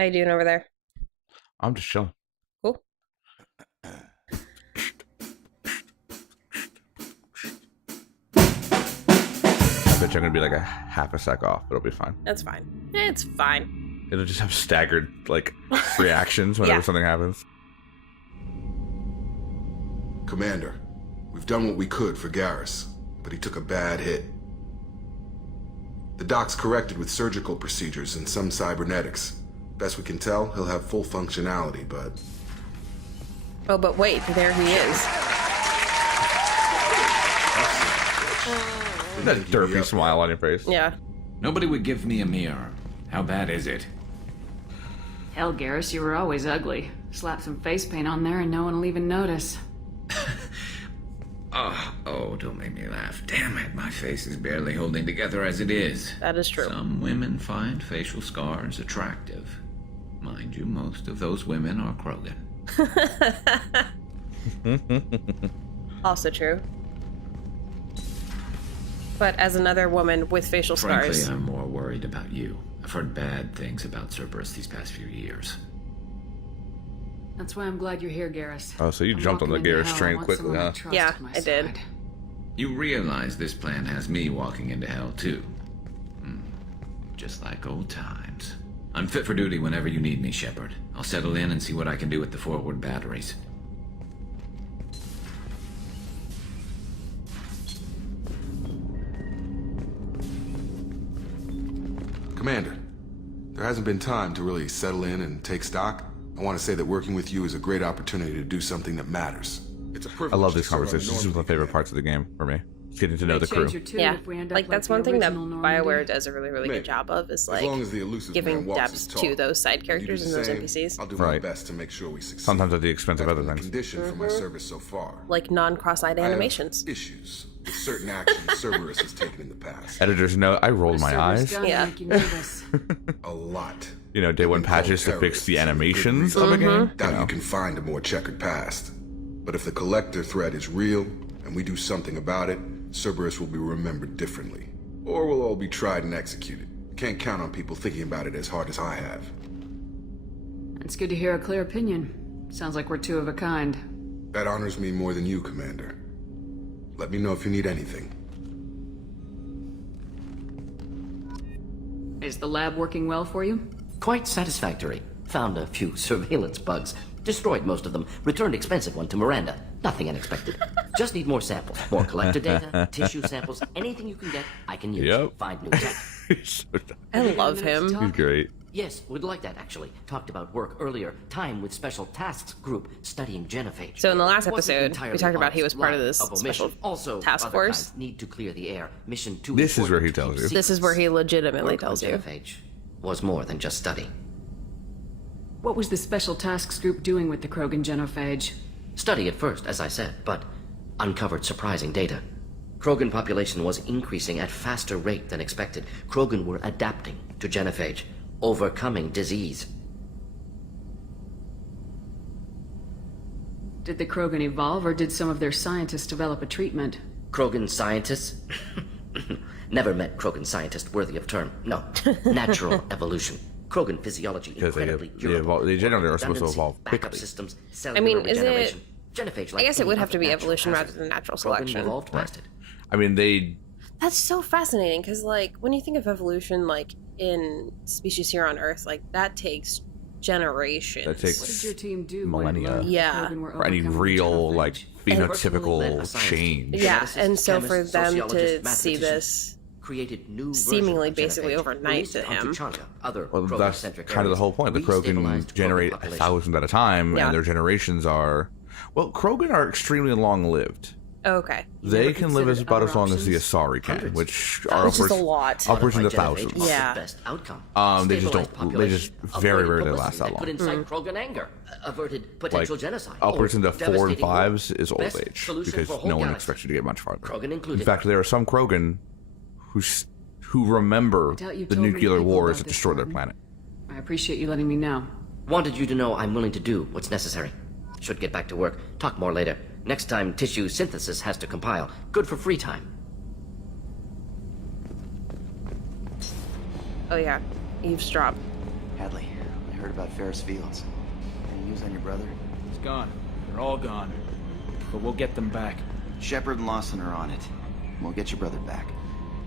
How you doing over there? I'm just chilling. Cool. I bet you're gonna be like a half a sec off, but it'll be fine. That's fine. It's fine. It'll just have staggered like reactions whenever Yeah. something happens. Commander, we've done what we could for Garrus, but he took a bad hit. The doc's corrected with surgical procedures and some cybernetics. Best we can tell, he'll have full functionality, but... Oh, but wait, there he is. That derpy smile on your face. Yeah. Nobody would give me a mirror. How bad is it? Hell, Garrus, you were always ugly. Slap some face paint on there and no one will even notice. Oh, don't make me laugh. Damn it, my face is barely holding together as it is. That is true. Some women find facial scars attractive. Mind you, most of those women are Krogan. Also true. But as another woman with facial Frankly, scars. I'm more worried about you. I've heard bad things about Cerberus these past few years. That's why I'm glad you're here, Garrus. Oh, so you I'm jumped on the walking into Garrus hell. train I want quickly, someone huh? I trust Yeah, at my I did. side. You realize this plan has me walking into hell, too. Just like old times. I'm fit for duty whenever you need me, Shepard. I'll settle in and see what I can do with the forward batteries. Commander, there hasn't been time to really settle in and take stock. I want to say that working with you is a great opportunity to do something that matters. It's a privilege. I love to these serve conversations. This is one of my Normandy, favorite parts of the game for me. It's getting to know the May crew. change your tune Yeah. if we end up Like, that's the one thing that original Normandy. BioWare does a really, really Maybe. good job of, is As like long as the elusive giving man walks his depth to talk. those side You do characters the and those same, NPCs. I'll do my Right. best to make sure we succeed. Sometimes at the expense of That's other been a things. condition for my service so far. Like non-cross-eyed I have animations. issues with certain actions Cerberus has taken in the past. Editor's note, I rolled What my has eyes. Cerberus done to Yeah. make you nervous? A lot. You know, day one patches to fix the animations of a game. Doubt you can find a more checkered past. But if the collector threat is real, and we do something about it, Cerberus will be remembered differently. Or we'll all be tried and executed. Can't count on people thinking about it as hard as I have. It's good to hear a clear opinion. Sounds like we're two of a kind. That honors me more than you, Commander. Let me know if you need anything. Is the lab working well for you? Quite satisfactory. Found a few surveillance bugs. Destroyed most of them. Returned expensive one to Miranda. Nothing unexpected. Just need more samples. More collector data, tissue samples, anything you can get, I can use. Yep. Find new tech. I love him. He's great. Yes, would like that actually. Talked about work earlier. Time with special tasks group studying genophage. So in the last Wasn't episode, entirely we talked about he was honest. part of Lack this omission. special also, task other force. kinds need to clear the air. Mission too This is where he important to tells keep you. This is where he legitimately Work on tells you. genophage was more than just study. What was the special tasks group doing with the Krogan genophage? Study at first, as I said, but uncovered surprising data. Krogan population was increasing at faster rate than expected. Krogan were adapting to genophage, overcoming disease. Did the Krogan evolve, or did some of their scientists develop a treatment? Krogan scientists? Never met Krogan scientist worthy of term. No. Natural evolution. Krogan physiology Because they incredibly get- durable. they generally are supposed to Redundancy, evolve backup quickly. systems, I cellular mean, is it... regeneration. Genophage like I guess it any would have other to be natural evolution rather hazard. than natural Krogan selection. evolved past it. I mean, they That's so fascinating, because, like, when you think of evolution, like, in species here on Earth, like, that takes generations. That takes- What did your team do millennia. when the Yeah. Krogan were for any overcoming real genophage? like Personally led a phenotypical science change. team. Yeah, Geneticists, and so for chemists, them to sociologists, see mathematicians this created new seemingly versions of basically genophage, overnight released to onto him. Changa, other Well, that's Krogan-centric kind of the areas, whole point. The Krogan restabilized generate Krogan population. 1,000 at a time, Yeah. and their generations are... Well, Krogan are extremely long-lived. Oh, okay. They never can live as considered about other as long as the options? Asari can, Hundreds. which are Which is upwards, a lot. upwards into Modified genophage thousands. was the Yeah. best outcome. They just Stabilized don't- they just population, very avoided rarely last publicity that could incite Krogan anger, averted potential genocide. Upwards or into 4 and devastating war. 5s is old Best age, solution because for whole no one galaxy. expects you to get much farther. Krogan In included. fact, there are some Krogan who remember doubt you the told many nuclear people wars about that this, destroyed their Gordon. planet. I appreciate you letting me know. Wanted you to know I'm willing to do what's necessary. Should get back to work. Talk more later. Next time tissue synthesis has to compile. Good for free time. Oh, yeah. Eavesdrop. Hadley, I heard about about Ferris Fields. Any news on your brother? He's gone. They're all gone. But we'll get them back. Shepard and Lawson are on it. We'll get your brother back.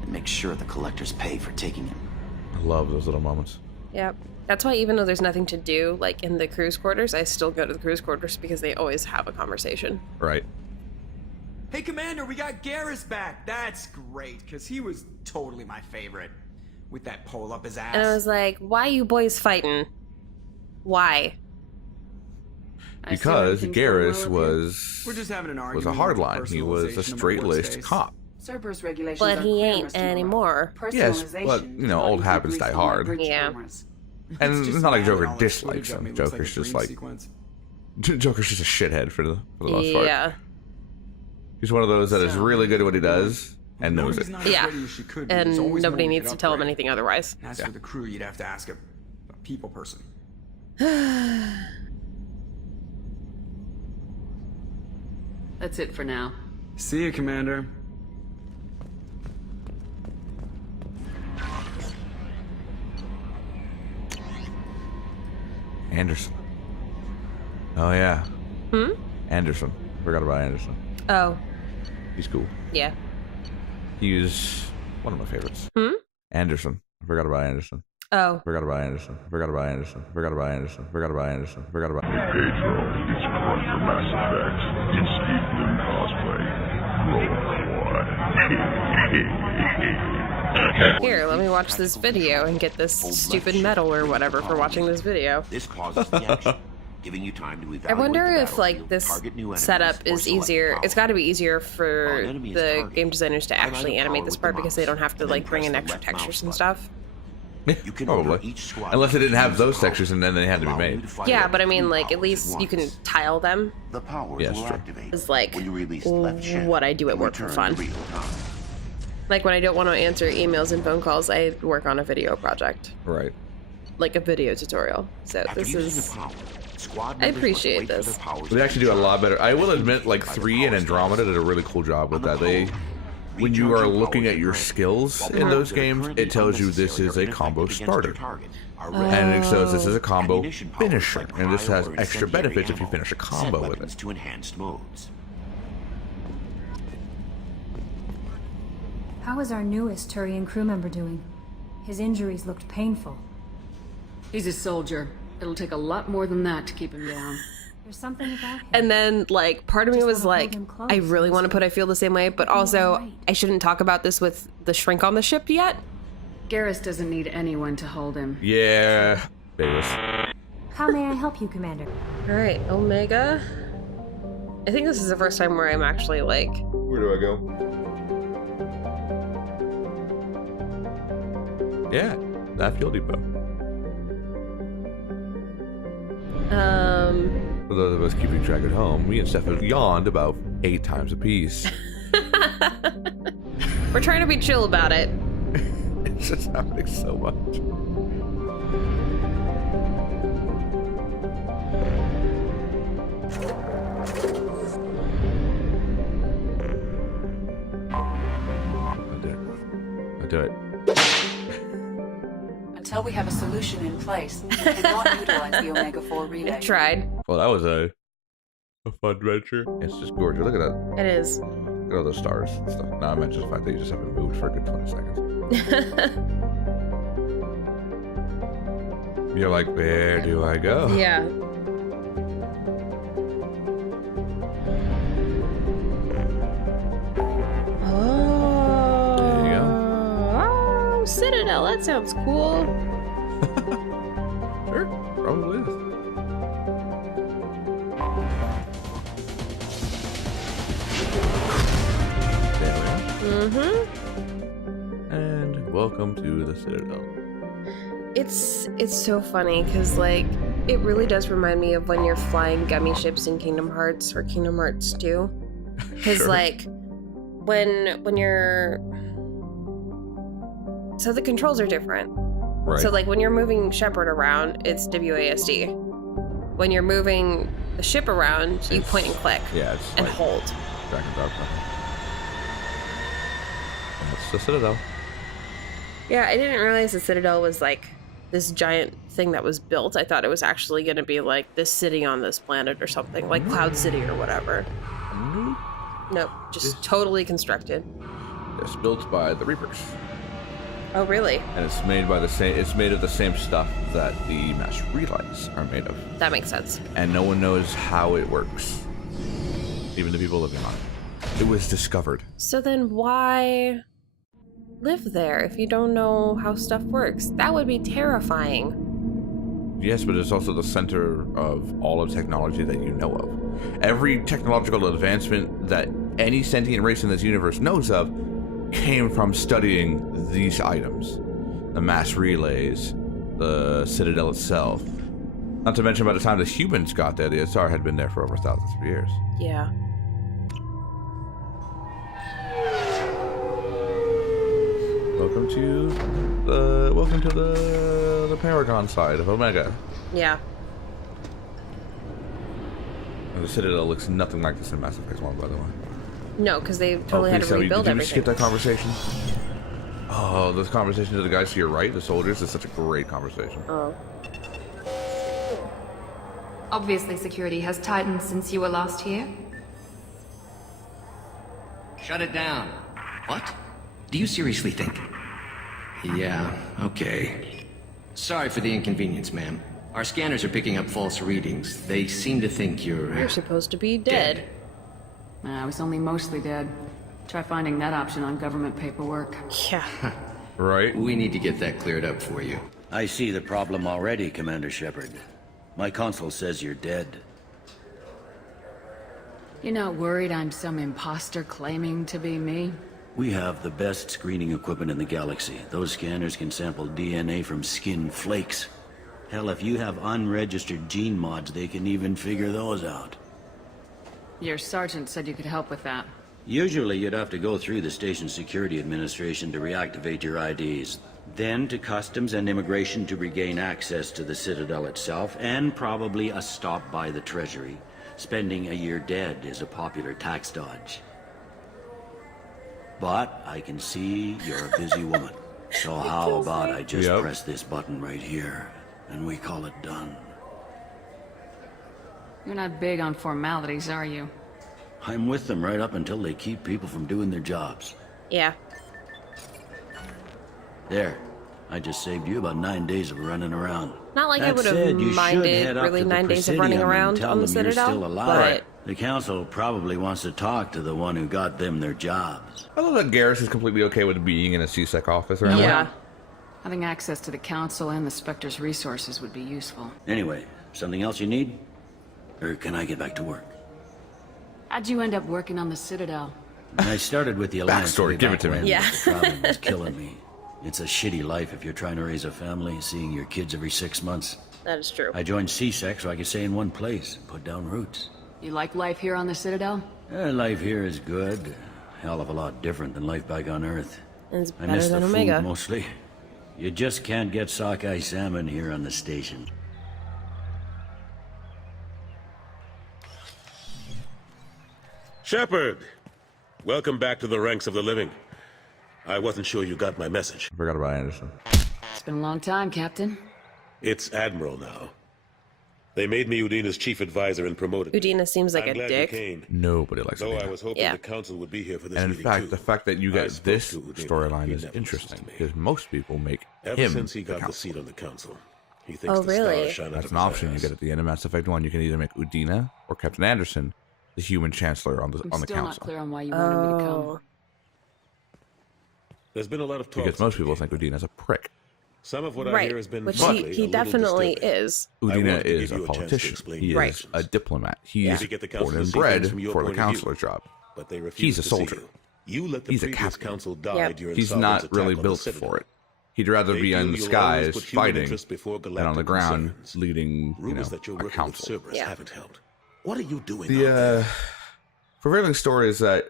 And make sure the collectors pay for taking him. I love those little moments. Yep. That's why even though there's nothing to do, like in the cruise quarters, I still go to the cruise quarters because they always have a conversation. Right. Hey, Commander, we got Garrus back. That's great, because he was totally my favorite. With that pole up his ass. And I was like, why you boys fighting? Why? Because Garrus was We're just having an a argument. hardline. He was a straight-laced cop. Cerberus regulations But are he clear, ain't Mr. Monroe. anymore. Yes, but, you know, old habits die hard. Yeah. And it's not like Joker all this dislikes footage of me him. looks Joker's a just dream like sequence. Joker's just a shithead for the most part. Yeah. He's one of those that is really good at what he does and knows it. He's not as Yeah. ready as she could be. There's And always nobody more we needs could to tell him upgrade. anything otherwise. And as for the crew, you'd have to ask a people person. That's it for now. See you, Commander. Anderson. Oh yeah. Hmm? Anderson. Forgot about Anderson. Oh, He's cool. yeah. He's one of my favorites. Hmm? Anderson. I forgot about Anderson. Oh. Forgot about Anderson. Forgot about Anderson. Forgot about Anderson. Forgot about Anderson. Forgot about. Pedro, it's Grunt for Mass Effect. In Steve Blue cosplay. Roll. Here, let me watch this video and get this stupid medal or whatever for watching this video. This pauses the action, giving you time to evaluate I wonder the if like battlefield, this target new enemies, setup or is select easier. power. It's got to be easier for While an enemy is the targeted, game designers to highlight actually a animate power this with part the because they don't mouse, have to and then like bring press in the extra left textures mouse and button. stuff. You can order Probably. each squad Unless it didn't have use those the textures and then they had to be allowing you made. to fire Yeah, up but I three mean, like at powers least you can once. tile them. The powers Yeah, will that's true. activate It's like when you release left shift what I do at and work for return to fun. real time. Like when I don't want to answer emails and phone calls, I work on a video project, Right. like a video tutorial. So After this using is. the power, squad I members appreciate must wait for this. their powers They to actually do a charge. lot better. I will admit, like By the 3 and power Andromeda did a really cool job with that. They, when you are looking at your skills in those games, it tells you this is a combo starter. And it says this is a combo finisher. And this has extra benefits if you finish a combo with it. to enhanced modes. How is our newest Turian crew member doing? His injuries looked painful. He's a soldier. It'll take a lot more than that to keep him down. There's something about him. And then, like, part of me Just was wanna like, hold him close I really and want to say, put I feel the same way, but also right. I shouldn't talk about this with the shrink on the ship yet. Garrus doesn't need anyone to hold him. Yeah. Davis. How may I help you, Commander? All right, Omega. I think this is the first time where I'm actually like, Where do I go? Yeah, that fuel depot. For those of us keeping track at home, me and Steph have yawned about 8 times apiece. we're trying to be chill about it. It's just happening so much. I do it. Until we have a solution in place, we cannot utilize the Omega-4 relay. I've tried. Well, that was a fun venture. It's just gorgeous. Look at that. It is. Look at all those stars and stuff. No, I meant just the fact that you just haven't moved for a good 20 seconds. You're like, where do I go? Yeah. Oh. There you go. Oh, Citadel. That sounds cool. Sure, probably is. There we are. Mm-hmm. And welcome to the Citadel. It's so funny because like it really does remind me of when you're flying gummy ships in Kingdom Hearts or Kingdom Hearts 2. Because Sure. like when you're so the controls are different. Right. So like when you're moving Shepard around, it's WASD. When you're moving the ship around, you point and click Yeah, it's and like hold. drag and drop. That's the Citadel. Yeah, I didn't realize the Citadel was like this giant thing that was built. I thought it was actually going to be like this city on this planet or something, like Cloud City or whatever. Nope, just totally constructed. It's built by the Reapers. Oh, really? And it's made by the same. It's made of the same stuff that the mass relays are made of. That makes sense. And no one knows how it works, even the people living on it. It was discovered. So then why live there if you don't know how stuff works? That would be terrifying. Yes, but it's also the center of all of technology that you know of. Every technological advancement that any sentient race in this universe knows of came from studying these items. The mass relays, the Citadel itself. Not to mention by the time the humans got there, the Asar had been there for over thousands of years. Yeah. Welcome to the Paragon side of Omega. Yeah. And the Citadel looks nothing like this in Mass Effect 1, by the way. No, because they totally had to rebuild did you everything. skip that conversation? Oh, this conversation to the guys to your right, the soldiers, is such a great conversation. Oh. Obviously, security has tightened since you were last here. Shut it down. What? Do you seriously think? Yeah, okay. Sorry for the inconvenience, ma'am. Our scanners are picking up false readings. They seem to think You're supposed to be dead. I was only mostly dead. Try finding that option on government paperwork. Yeah. Right? We need to get that cleared up for you. I see the problem already, Commander Shepard. My console says you're dead. You're not worried I'm some imposter claiming to be me? We have the best screening equipment in the galaxy. Those scanners can sample DNA from skin flakes. Hell, if you have unregistered gene mods, they can even figure those out. Your sergeant said you could help with that. Usually you'd have to go through the station security administration to reactivate your IDs. Then to customs and immigration to regain access to the Citadel itself, and probably a stop by the Treasury. Spending a year dead is a popular tax dodge. But I can see you're a busy woman. So how about I just press this button right here, and we call it done. You're not big on formalities, are you? I'm with them right up until they keep people from doing their jobs. Yeah. There. I just saved you about 9 days of running around. Not like I would have minded really 9 days of running around on the Citadel, but... The Council probably wants to talk to the one who got them their jobs. I love that Garrus is completely okay with being in a CSEC office right now. Yeah. Having access to the Council and the Spectre's resources would be useful. Anyway, something else you need? Or can I get back to work? How'd you end up working on the Citadel? I started with the Alliance. Backstory, give it to me. Yeah. The traveling was killing me. It's a shitty life if you're trying to raise a family, seeing your kids every 6 months. That is true. I joined CSEC so I could stay in one place and put down roots. You like life here on the Citadel? Life here is good. Hell of a lot different than life back on Earth. It's I better miss the than food Omega. mostly. You just can't get sockeye salmon here on the station. Shepard! Welcome back to the ranks of the living. I wasn't sure you got my message. I forgot about Anderson. It's been a long time, Captain. It's Admiral now. They made me Udina's chief advisor and promoted. Udina seems like I'm a glad dick. You came. Nobody likes Though Udina. I was hoping the council would be here for this And in meeting fact, too. the fact that you I get spoke this to Udina. storyline He is never interesting listened to me. because most people make Ever him since he the got the council. seat on the council, he thinks Oh, the really? stars shine out That's of an his option you eyes. get at the end of Mass Effect 1. You can either make Udina or Captain Anderson the human chancellor on the I'm still not council. clear on why you wanted me to come. There's been a lot of talk. Because most people think Udina's a prick. Some of what I Right, hear has been which frankly he a little definitely disturbing. is. Udina wanted to is give a you a chance to politician. explain He your is actions. a diplomat. He's Yeah. To get the council born to and see bred things from your for the point of view. counselor job. But they refused He's a to see soldier. You let the He's a previous captain. council die Yep. during He's Sovereign's not attack really on the built Citadel. for it. He'd rather They be feel in the you'll skies always put human fighting interests before than on galactic the ground concerns. leading, Rumors that you're a working with council. Cerberus Yeah. haven't helped. What are you doing? The prevailing story is that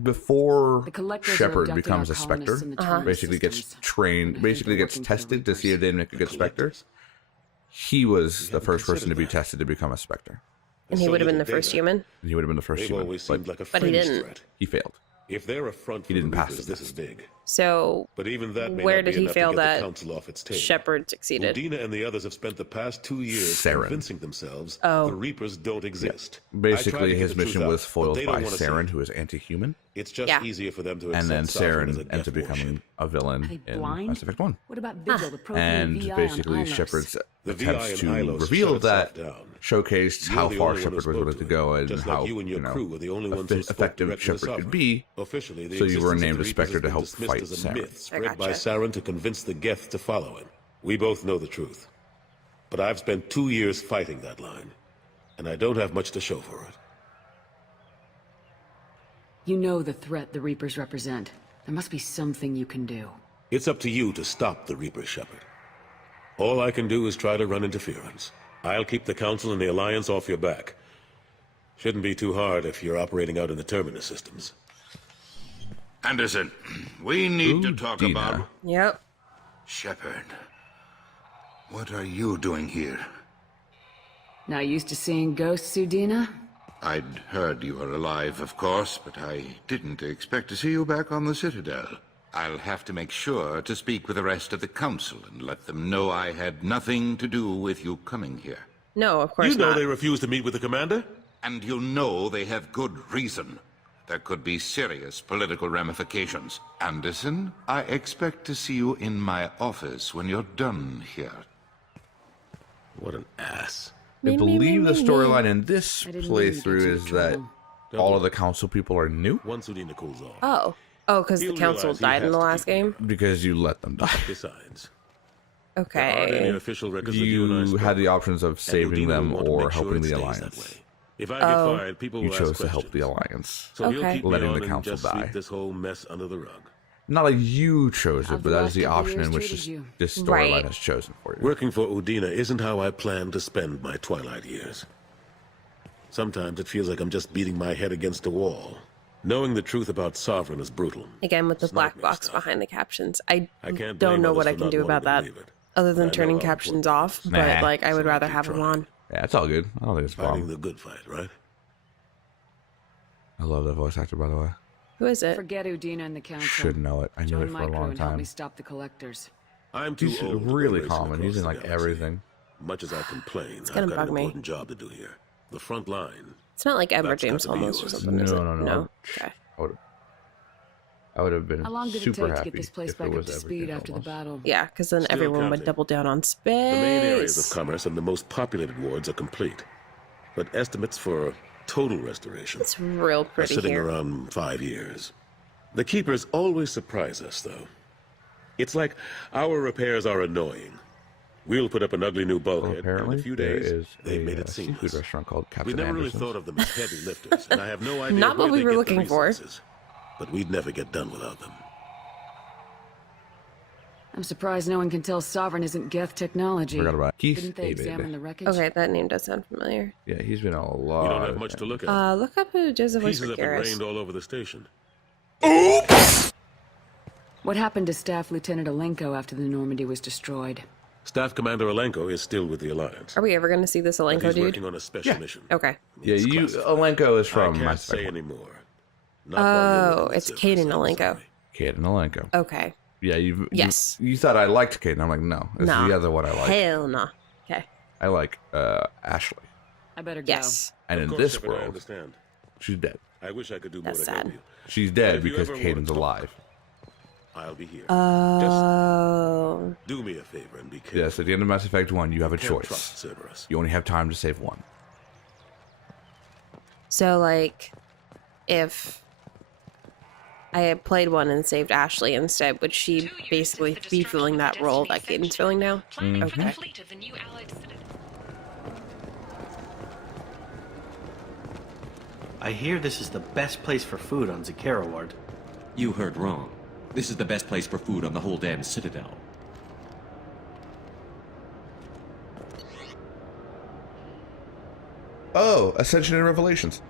before The collectors are Shepard abducting becomes our a Spectre, colonists in the terminal basically gets systems. trained, basically they're gets working for the tested to see if they make a good Spectre. He was the first person to be tested to become a Spectre. And he would have been the first human? And he would have been the first They've human, always seemed like a but he fringe didn't. threat. he failed. If they're a front for He didn't the pass Reapers, the this is big. So, But even that may where not did be he enough fail to get that the council off its tail. Shepard succeeded? Udina and the others have spent the past 2 years Saren. convincing themselves Oh. the Reapers don't exist. Basically, his get the mission truth was out, but foiled they by don't wanna see Saren, it. who is anti-human, It's just Yeah. easier for them to and accept then Sovereign Saren as a ends up Geth becoming warship. a villain Are they in blind? Mass Effect 1. What about Vigil, the protein And VI basically, on Ilos? Shepard's The attempts VI to and Ilos reveal shut that itself down. showcased You're how the far only one Shepard who was spoke willing to to it. go and Just how like you and your crew were the only ones who spoke effective directly to Shepard could Sovereign. be. Officially, the So you were existence of named the a Reapers Spectre has to been help dismissed fight as a Saren. myth spread by gotcha. Saren to convince the Geth to follow him. We both know the truth. But I've spent 2 years fighting that line, and I don't have much to show for it. You know the threat the Reapers represent. There must be something you can do. It's up to you to stop the Reapers, Shepard. All I can do is try to run interference. I'll keep the Council and the Alliance off your back. Shouldn't be too hard if you're operating out in the Terminus systems. Anderson, we need to talk Udina. about... Yep. Shepard. What are you doing here? Not used to seeing ghosts, Udina? I'd heard you were alive, of course, but I didn't expect to see you back on the Citadel. I'll have to make sure to speak with the rest of the Council and let them know I had nothing to do with you coming here. No, of course You know not. they refused to meet with the Commander? And you know they have good reason. There could be serious political ramifications. Anderson, I expect to see you in my office when you're done here. What an ass. I believe the storyline in this I didn't mean to get playthrough you in is that trouble. all of the council people are new Once Udina cools off. Oh. Oh, because the He'll council realize he died in has the to last keep game? because you let them die. Besides, there aren't any Okay. official records that you and I You spoke. had the options of And saving Udina them will want to or make sure helping it the stays Alliance. that way. If I get Oh. fired, people You will chose ask to help the questions. Alliance. So he'll Okay. keep me Letting on the and council just die. sweep this whole mess under the rug. Not like you chose How've it, but the that is last the couple option in years which treated you? this storyline Right. has chosen for you. Working for Udina isn't how I plan to spend my twilight years. Sometimes it feels like I'm just beating my head against a wall. Knowing the truth about Sovereign is brutal. Again, with the It's black nightmare box stuff. behind the captions. I I can't don't blame know others what I for can not do about that. wanting to believe it. Other But I than know turning how captions important off, it is. but Nah. like I would So rather keep have them trying. on. Yeah, it's all good. I don't think it's a Fighting problem. the good fight, right? I love that voice actor, by the way. Who is it? Forget Udina and the Council. Should know it. I knew Join it my for a crew long and help me time. stop the Collectors. I'm too He's old to go really racing common. He's across in the like galaxy. everything. Much as I complain, gonna I've got an bug me. important job to do here. The front line. It's not like Edward That's got James to be almost or yours. something, is it? No. Okay. I would have been How long did it super take to happy get this place if it back up was to Edward speed James after the almost. battle? Yeah, because then Still everyone would counting. double down on space. The main areas of commerce and the most populated wards are complete. But estimates for total restoration It's real are pretty sitting here. around 5 years. The Keepers always surprise us, though. It's like our repairs are annoying. We'll put up an ugly new bulkhead, and Apparently, in a few there days, is they've a made it seafood seamless. restaurant called We Captain never really Anderson's. thought of them as heavy lifters, and I have no idea Not where what we they were get the looking for. resources. But we'd never get done without them. I'm surprised no one can tell Sovereign isn't Geth technology. Forgot about Keith Didn't they David. examine the wreckage? Okay, that name does sound familiar. Yeah, he's been a lot. We don't have of much to things. look at. Look up who does the voice Pieces for have been Garrus. rained all over the station. What happened to Staff Lieutenant Alenko after the Normandy was destroyed? Staff Commander Alenko is still with the Alliance. Are we ever going to see this But Alenko he's dude? working on a special mission. Okay. Yeah, It's you. classified. Alenko is I from can't Mass say Effect 1. anymore. Not while you're Oh, with it's the Caden Cerberus, I'm Alenko. sorry. Caden Alenko. Okay. Yeah, Yes. You thought I liked Caden. I'm like, no. This Nah. is the other one I like. Hell no. Okay. I like Ashley. I better go. Yes. And Of in course, this Shepard, I world, understand. she's dead. I wish I could do more That's to help sad. you. She's But dead if you because ever wanna Caden's talk, alive. I'll be here. Oh. Just do me a favor and be careful. Yes, at the end of Mass Effect 1, you have a Can't choice. trust Cerberus. You only have time to save one. So, like, if I had played one and saved Ashley instead, would she basically be filling that role that Caden's filling now? Okay. I hear this is the best place for food on Zakara Ward. You heard wrong. This is the best place for food on the whole damn Citadel. Oh, Ascension and Revelations.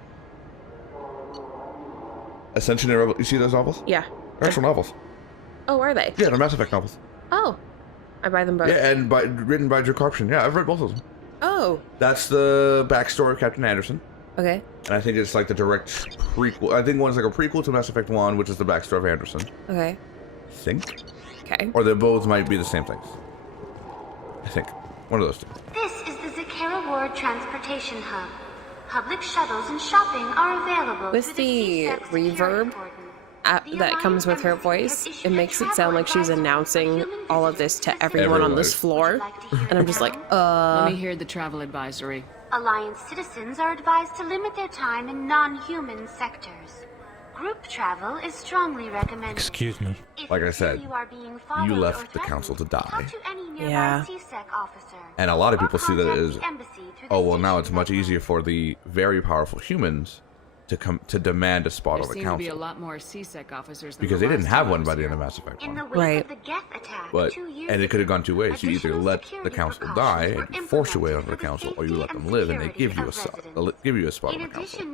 Ascension and Revelations. You see those novels? Yeah. They're actual novels. Oh, are they? Yeah, they're Mass Effect novels. Oh. I buy them both. Yeah, and written by Drew Carption. Yeah, I've read both of them. Oh. That's the backstory of Captain Anderson. Okay. And I think it's like the direct prequel. I think one's like a prequel to Mass Effect 1, which is the backstory of Anderson. Okay. I think. Okay. Or they both might be the same things. I think. One of those two. This is the Zakera Ward Transportation Hub. Public shuttles and shopping are available. With the reverb that comes with her voice, it makes it sound like she's announcing all of this to everyone on this floor. And I'm just like, Let me hear the travel advisory. Alliance citizens are advised to limit their time in non-human sectors. Group travel is strongly recommended. Excuse me. Like I said, you left the council to die. Yeah. And a lot of people see that as, oh, well, now it's much easier for the very powerful humans to come to demand a spot on the There seem to be a council. lot more CSEC officers than Because the they didn't last have time I one was by the here. end of Mass Effect 1. Right. But, and it could have gone two ways. You either let the council die and you force your way onto the council, or you let them live and they give you a spot on the council.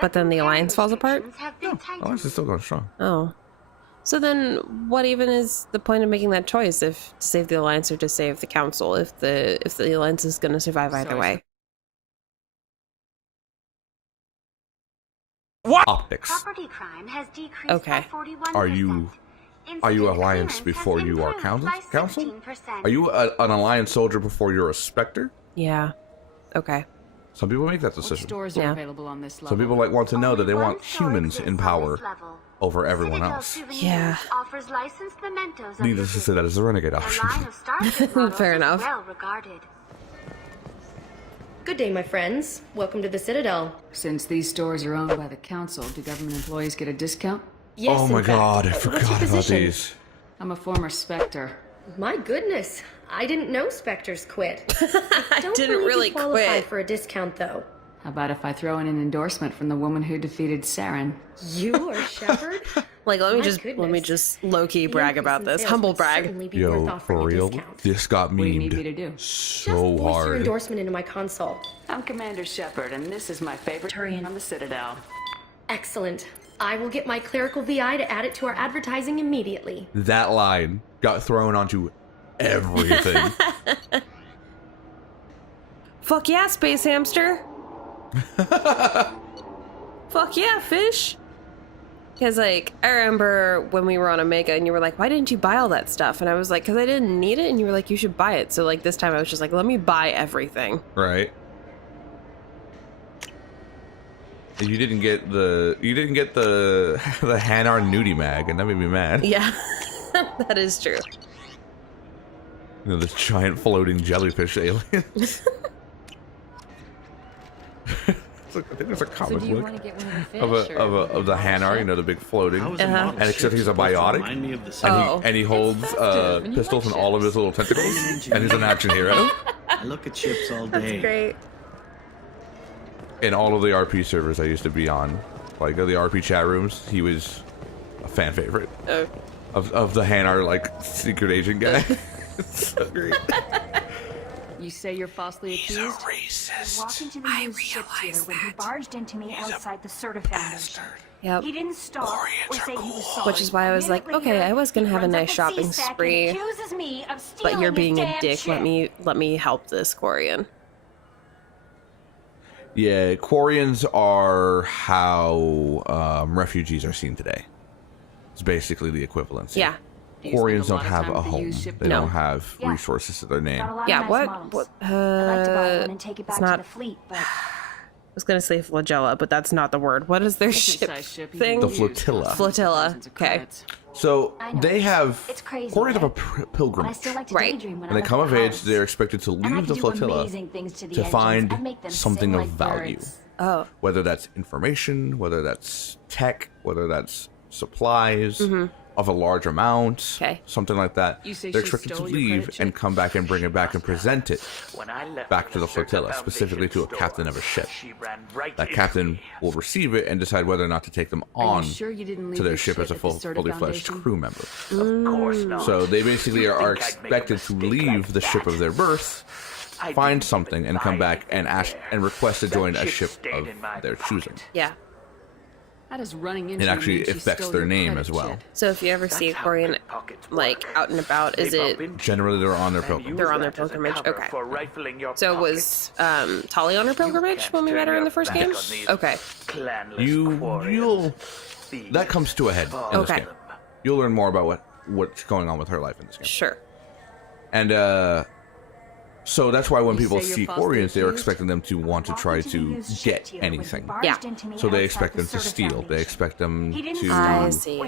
But then the Alliance falls apart? No, Alliance is still going strong. Oh. So then what even is the point of making that choice, if to save the Alliance or to save the Council, if the Alliance is going to survive either way? What? Optics. Property crime has decreased Okay. by 41%. Are you Alliance before you are Council? Are you an Alliance soldier before you're a Spectre? Yeah. Okay. Some people make that What decision. stores are available on this level? Some people want to know that they want humans in power over everyone else. Yeah. Offers licensed mementos of Needless to say, that is the renegade option. Fair enough. well regarded. Good day, my friends. Welcome to the Citadel. Since these stores are owned by the council, do government employees get a discount? Yes, Oh my in fact. god, I What's your forgot about position? these. I'm a former Spectre. My goodness, I didn't know Spectres quit. I don't didn't believe really you qualify quit. for a discount, though. How about if I throw in an endorsement from the woman who defeated Saren? You or Shepard? Like, let me My just goodness. low-key The brag increase about in this. sales Humble would brag. certainly be worth Yo, offering for a real? discount. This got What do you need me to memed do? so Voice your hard. endorsement into my console. I'm Commander Shepard, and this is my favorite Turian on the Citadel. Excellent. I will get my clerical VI to add it to our advertising immediately. That line got thrown onto everything. Fuck yeah, space hamster. Fuck yeah, fish. Because, like, I remember when we were on Omega and you were like, why didn't you buy all that stuff? And I was like, because I didn't need it. And you were like, you should buy it. So, like, this time I was just like, let me buy everything. Right. And you didn't get the the Hanar nudie mag, and that made me mad. Yeah, that is true. You know, this giant floating jellyfish alien. I think there's a comic do you book want to get one of the fish, of the Hanar, you know, the big floating, How is and a model except he's a ship supposed to biotic, remind me of the and he holds pistols in all of his little tentacles, and he's an action hero. I look at ships all day. That's great. In all of the RP servers I used to be on, like the RP chat rooms, he was a fan favorite of the Hanar, like, secret agent guy. It's so great. You say you're falsely accused? Racist. Walked into the used ship here when he barged into me outside the Certa Foundation. Yep. He didn't stop or say he was sorry. Which is why I was like, okay, I was gonna have a nice shopping spree, but you're being a dick. Let me help this Quarian. Yeah, Quarians are how refugees are seen today. It's basically the equivalent. Yeah. Quarians don't have a home. They No. don't have resources to their name. Yeah, what? I'd like to buy one and take it back it's not. to the fleet, but I was gonna say flagella, but that's not the word. What is their ship thing? The flotilla. Flotilla. Okay. So they have crazy, Quarians have a but I pilgrimage. still like to Right. daydream when When they I'm come at of the age, house. they're expected to And I leave could the do flotilla amazing things to the to engines. find I'd make them something sing of like value. birds. Oh. Whether that's information, whether that's tech, whether that's supplies of a large amount, something like that. You say They're she expected to stole your leave credit and chip? come back and bring it back and present it back to the flotilla, specifically to a captain of a ship. That captain will receive it and decide whether or not to take them Are on you sure you didn't leave to their your ship as a at the Certa fully fledged Foundation? crew member. Of course not. So they basically are expected to leave the ship of their birth, find something, and come back and ask and request to join a ship of their choosing. Yeah. How does running into It you actually mean she affects stole their your name credit as well. chip? So if you ever see Goin like out and about, is it Generally, they're on their pilgrimage. they're on their pilgrimage? Okay. So was Tali on her pilgrimage when we met her in the first game? Okay. You'll that comes to a head in this game. You'll learn more about what's going on with her life in this game. Sure. And so that's why when people say you're see falsely Quarians, they're accused? expecting them to want to try to get anything. Yeah. So they expect them to steal. They expect them I to see.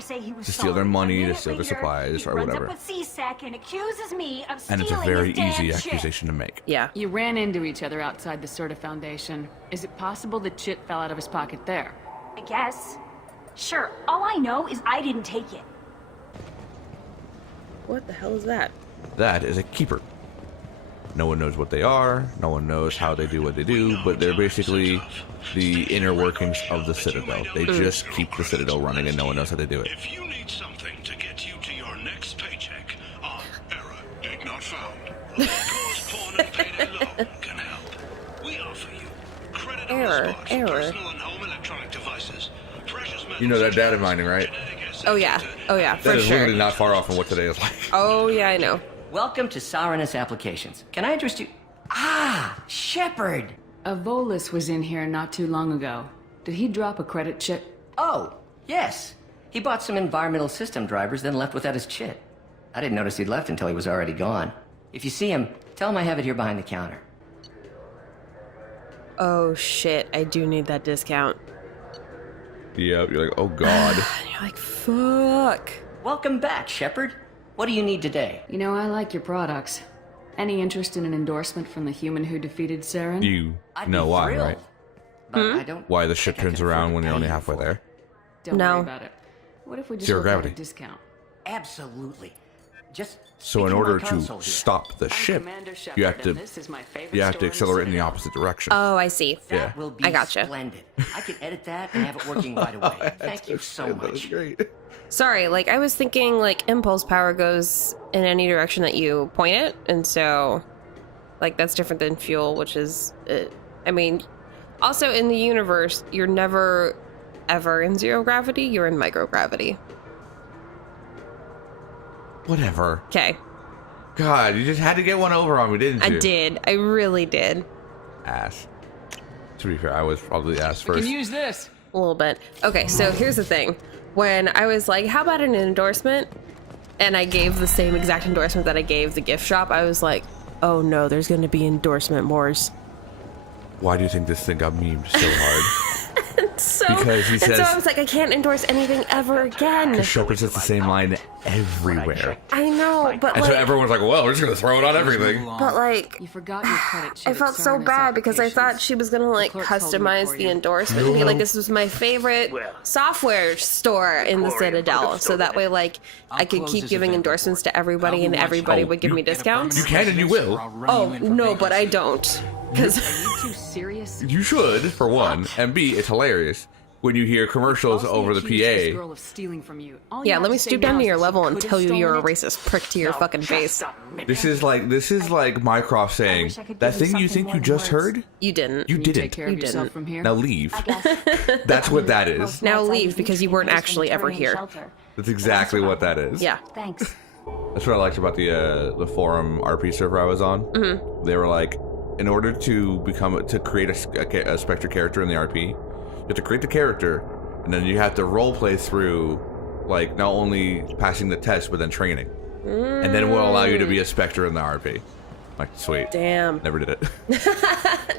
steal their money, to steal their supplies, or whatever. and accuses me of And it's a very easy accusation to make. Yeah. You ran into each other outside the Sorta Foundation. Is it possible the chip fell out of his pocket there? I guess. Sure, all I know is I didn't take it. What the hell is that? That is a keeper. No one knows what they are, no one knows how they do what they do, but they're basically the inner workings of the Citadel. They just keep the Citadel running and no one knows how to do it. If you need something to get you to your next paycheck, error, dig not found. Cause pawn and payday loan can help. We offer you credit Error. personal and home electronic devices. You know that data mining, right? Oh yeah. Oh yeah, for That is sure. literally not far off from what today is like. Oh yeah, I know. Welcome to Sourness Applications. Can I interest you? Ah, Shepard! A Volus was in here not too long ago. Did he drop a credit chip? Oh, yes. He bought some environmental system drivers, then left without his chip. I didn't notice he'd left until he was already gone. If you see him, tell him I have it here behind the counter. Oh shit, I do need that discount. Yep, you're like, oh god. You're like, fuck. Welcome back, Shepard. What do you need today? You know, I like your products. Any interest in an endorsement from the human who defeated Saren? You I'd know be why, thrilled, right? But I don't Why the ship turns around when you're only halfway there. Don't No. worry about it. What if we just Zero work out gravity. a discount? Absolutely. Just So speak in to my order to console here. stop the ship, Commander Shepard, you have to and this is my favorite you have to store in accelerate in the Citadel. opposite direction. Oh, I see. Yeah. That will be I gotcha. splendid. I can edit that and have it working right away. Thank you so much. Great. Sorry, like I was thinking like impulse power goes in any direction that you point it, and so like that's different than fuel, which is I mean, also in the universe, you're never ever in zero gravity, you're in microgravity. Whatever. Okay. God, you just had to get one over on me, didn't I you? did. I really did. Ass. To be fair, I was probably ass We first. can use this. A little bit. Okay, so here's the thing. When I was like, how about an endorsement? And I gave the same exact endorsement that I gave the gift shop, I was like, oh no, there's going to be endorsement wars. Why do you think this thing got memed so hard? So, Because he and says- so I was like, I can't endorse anything ever again. Because Shepard says the same line everywhere. I know, but And so like, everyone's like, well, we're just going to throw it on everything. but like, You forgot your credit chip. I felt so Sourness bad because I thought Applications. she was gonna like clerk told me customize for the you. endorsement and be like, this was my favorite software store in the Citadel. So that way, like, I could keep giving endorsements to everybody and everybody would give me discounts. You can and you will. Oh, no, but I don't. Because Too serious? You should, for one. And B, it's hilarious when you hear commercials over the This PA. girl of stealing from you. All you yeah, have let me to say stoop down now to is your that level and could've tell you you're a stolen it. racist prick to your fucking face. This is like Mycroft saying, wish I could that give you thing you something think more you than just words." heard? You didn't. You Can you take didn't. care of You yourself didn't. from here? Now leave. I guess. That's what that is. Most Now nights I leave use because these you weren't fingers actually from ever Turian here. shelter. That's exactly what that is. Yeah. Thanks. That's what I liked about the forum RP server I was on. Mm-hmm. They were like, in order to create a Spectre character in the RP, you have to create the character, and then you have to role play through, like, not only passing the test but then training, and then it will allow you to be a Spectre in the RP. Like, sweet. Damn. Never did it.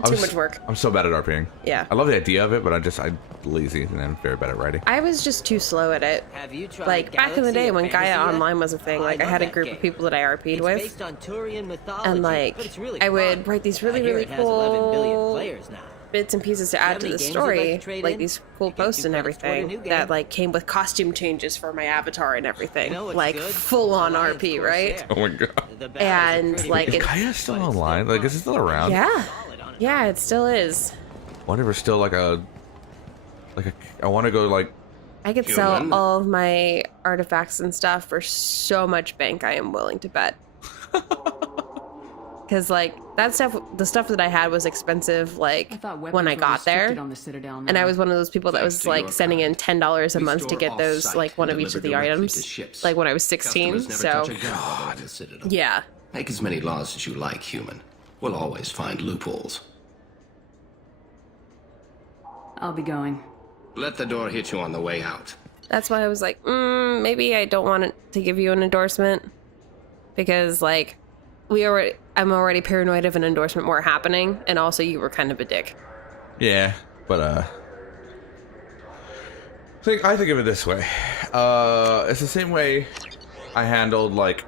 Too much work. I'm so bad at RPing. Yeah. I love the idea of it, but I'm lazy and I'm very bad at writing. I was just too slow at it. Have you tried Like, back in the Galaxy day or when Fantasy Gaia yet? Online was a thing, like, I love had a that group game. of people that I RP'd It's with. based on Turian mythology, And like but it's really I would fun. write these I really hear really it has 11 billion cool players now. bits and pieces to add to any the games you'd like story, to trade like in? these cool Get posts 2 and credits toward a everything new game. that like came with costume changes for my avatar and everything, You know what's like good? full on Alliance RP, right? Corsair. Oh my god. The battles are And pretty like Is it, Gaia still online? Like, is it still around? yeah, it still is. I wonder if it's still I want to go like. I could sell all of my artifacts and stuff for so much bank I am willing to bet. Because, like, that stuff, the stuff that I had was expensive, like, when I got there. On the Citadel now. And I was one of those people that was, like, sending in $10 a month to get those, like, one of each of the items. Like, when I was 16, so... Yeah. Make as many laws as you like, human. We'll always find loopholes. I'll be going. Let the door hit you on the way out. That's why I was like, maybe I don't want to give you an endorsement. Because, like, I'm already paranoid of an endorsement more happening, and also you were kind of a dick. Yeah, but I think of it this way. It's the same way I handled like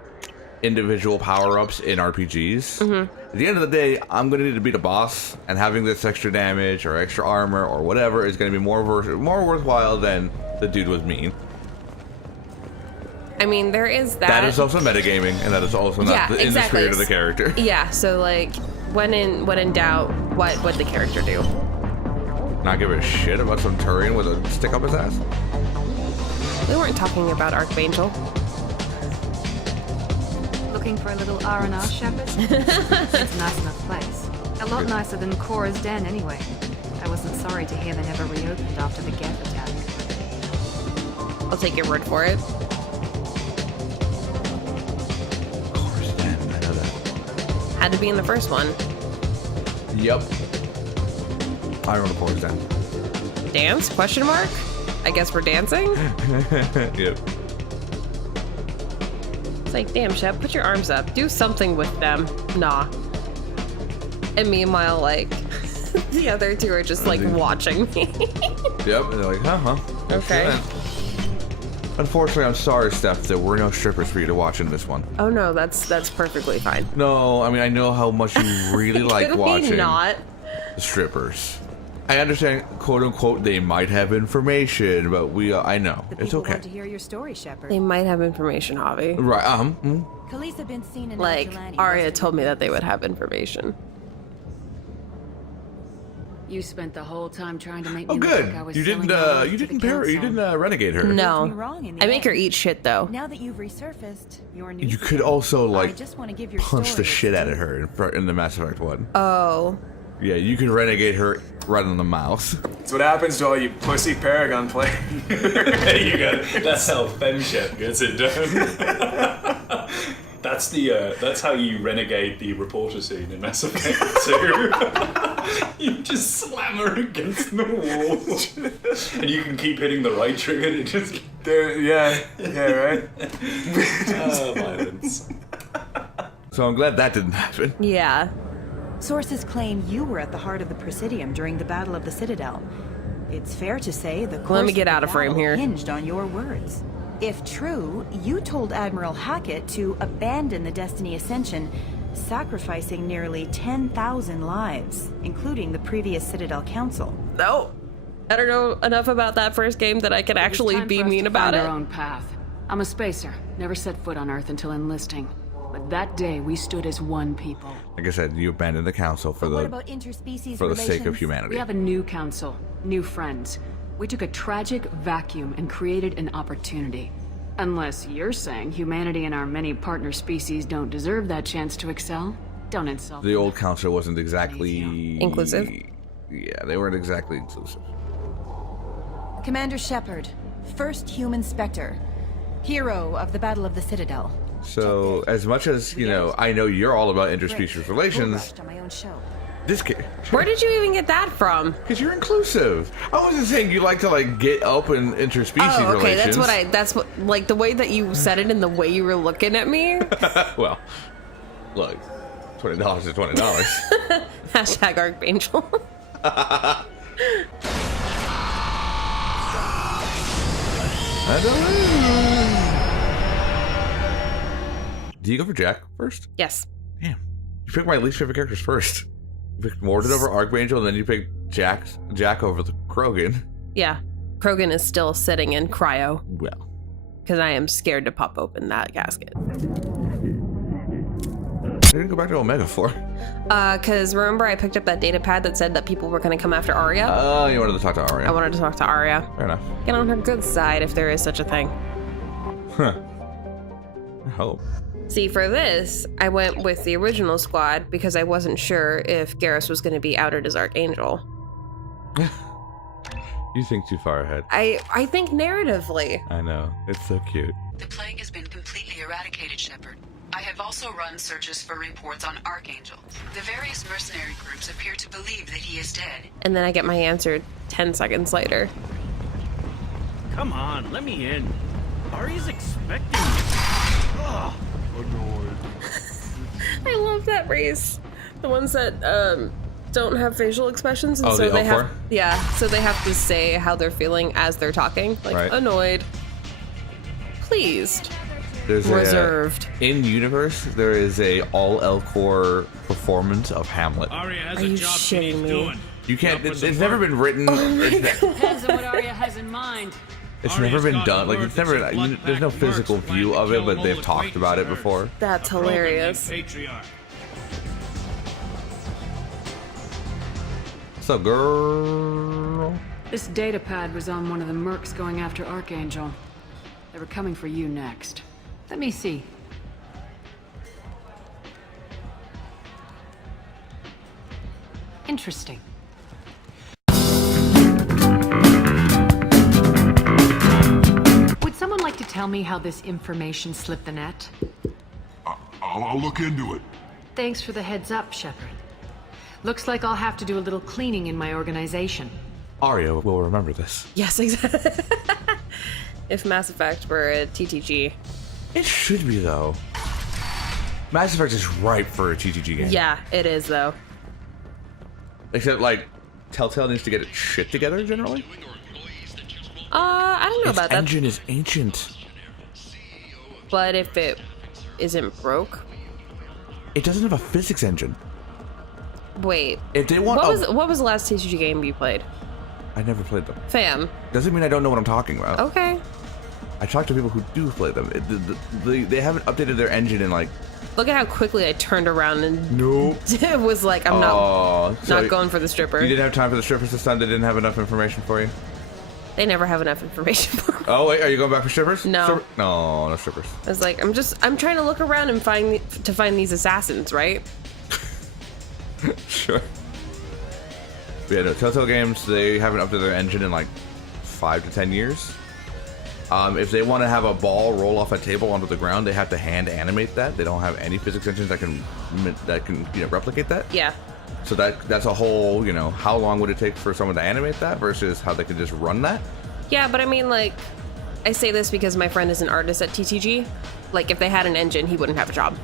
individual power-ups in RPGs. At the end of the day, I'm gonna need to beat a boss, and having this extra damage or extra armor or whatever is gonna be more worthwhile than the dude was mean. I mean, there is that. That is also metagaming, and that is also not in the spirit of the character. Yeah, so like, when in doubt, what would the character do? Not give a shit about some Turian with a stick up his ass? We weren't talking about Archangel. Looking for a little R&R, Shepard? It's a nice enough place. A lot nicer than Cora's den, anyway. I wasn't sorry to hear they never reopened after the Geth attack. I'll take your word for it. Had to be in the first one. Yep. I remember the Cora's Den. Dance? Question mark? I guess we're dancing? Yep. It's like, damn, Shep, put your arms up. Do something with them. Nah. And meanwhile, like, the other two are just, like, watching me. Yep, and they're like, Okay. Unfortunately, I'm sorry, Steph, there were no strippers for you to watch in this one. Oh no, that's perfectly fine. No, I mean, I know how much you really like watching not? the strippers. I understand, quote unquote, they might have information, but I know. It's okay. Want to hear your story, Shepard. They might have information, Javi. Right, Khaleesa been seen in like, Arya told me that they would have information. You spent the whole time trying to make me Oh, look good. like I was You didn't renegade her. No. In I make her eat shit, though. Now that you've resurfaced, your new You could also, like, just want to give your punch the story shit out of her in the Mass Effect 1. Oh. Yeah, you can renegade her right in the mouth. That's what happens to all you pussy Paragon players. There you go. That's how FemShep gets it done. That's how you renegade the reporter scene in Mass Effect 2. You just slam her against the wall, and you can keep hitting the right trigger to just. Yeah, right. Violence. So I'm glad that didn't happen. Yeah. Sources claim you were at the heart of the Presidium during the Battle of the Citadel. It's fair to say the course Let me get of out the of frame battle here. hinged on your words. If true, you told Admiral Hackett to abandon the Destiny Ascension, sacrificing nearly 10,000 lives, including the previous Citadel Council. No. I don't know enough about that first game that I can actually be mean about it. Our own path. I'm a spacer. Never set foot on Earth until enlisting. But that day, we stood as one people. Like I said, you abandoned the council for What about interspecies the sake of relations? humanity. We have a new council, new friends. We took a tragic vacuum and created an opportunity. Unless you're saying humanity and our many partner species don't deserve that chance to excel, don't insult The old council wasn't exactly inclusive. Yeah, they weren't exactly inclusive. Commander Shepard, first human Spectre, hero of the Battle of the Citadel. So, as much as, you know, I know you're all about interspecies relations, On my own show. this kid... Where did you even get that from? Because you're inclusive. I wasn't saying you like to, like, get up in interspecies Oh, okay, relations. that's what, like, the way that you said it and the way you were looking at me. Well, look, $20 is $20. Hashtag Archangel. I don't know. Do you go for Jack first? Yes. Damn. You picked my least favorite characters first. You picked Mordred over Archangel, and then you picked Jack over the Krogan. Yeah. Krogan is still sitting in cryo. Well. Because I am scared to pop open that casket. I didn't go back to Omega for. Because remember I picked up that data pad that said that people were going to come after Arya? Oh, you wanted to talk to Arya. I wanted to talk to Arya. Fair enough. Get on her good side if there is such a thing. Huh. I hope. See, for this, I went with the original squad because I wasn't sure if Garrus was going to be outed as Archangel. You think too far ahead. I think narratively. I know. It's so cute. The plague has been completely eradicated, Shepard. I have also run searches for reports on Archangel. The various mercenary groups appear to believe that he is dead. And then I get my answer 10 seconds later. Come on, let me in. Ari's expecting me. Ugh. I love that race. The ones that don't have facial expressions, and oh, so the they L4? so they have to say how they're feeling as they're talking, like right. Annoyed, pleased, There's reserved. In universe, there is a all L-core performance of Hamlet. Aria has Are a you job shitting me? doing. You can't. It's never been written. Depends on what Arya has in mind. It's never been done. Like, it's never. There's no physical view of it, but they've talked about it before. That's hilarious. What's up, girl? This data pad was on one of the mercs going after Archangel. They were coming for you next. Let me see. Interesting. Would someone like to tell me how this information slipped the net? I'll look into it. Thanks for the heads up, Shepard. Looks like I'll have to do a little cleaning in my organization. Arya will remember this. Yes, exactly. If Mass Effect were a TTG. It should be, though. Mass Effect is ripe for a TTG game. Yeah, it is, though. Except, like, Telltale needs to get its shit together, generally. I don't know about that. Its engine is ancient. But if it isn't broke... It doesn't have a physics engine. Wait. If they want what was the last TCG game you played? I never played them. Fam. Doesn't mean I don't know what I'm talking about. Okay. I talked to people who do play them. They haven't updated their engine in like... Look at how quickly I turned around and nope. It was like, I'm not going for the stripper. You didn't have time for the strippers this time? They didn't have enough information for you? They never have enough information for me. Oh, wait, are you going back for strippers? No. No strippers. I was like, I'm trying to look around and find these assassins, right? Sure. But yeah, no, Telltale games, they haven't updated their engine in like 5 to 10 years. If they want to have a ball roll off a table onto the ground, they have to hand animate that. They don't have any physics engines that can replicate that. Yeah. So that's a whole, how long would it take for someone to animate that versus how they could just run that? Yeah, but I mean, like, I say this because my friend is an artist at TTG. Like, if they had an engine, he wouldn't have a job.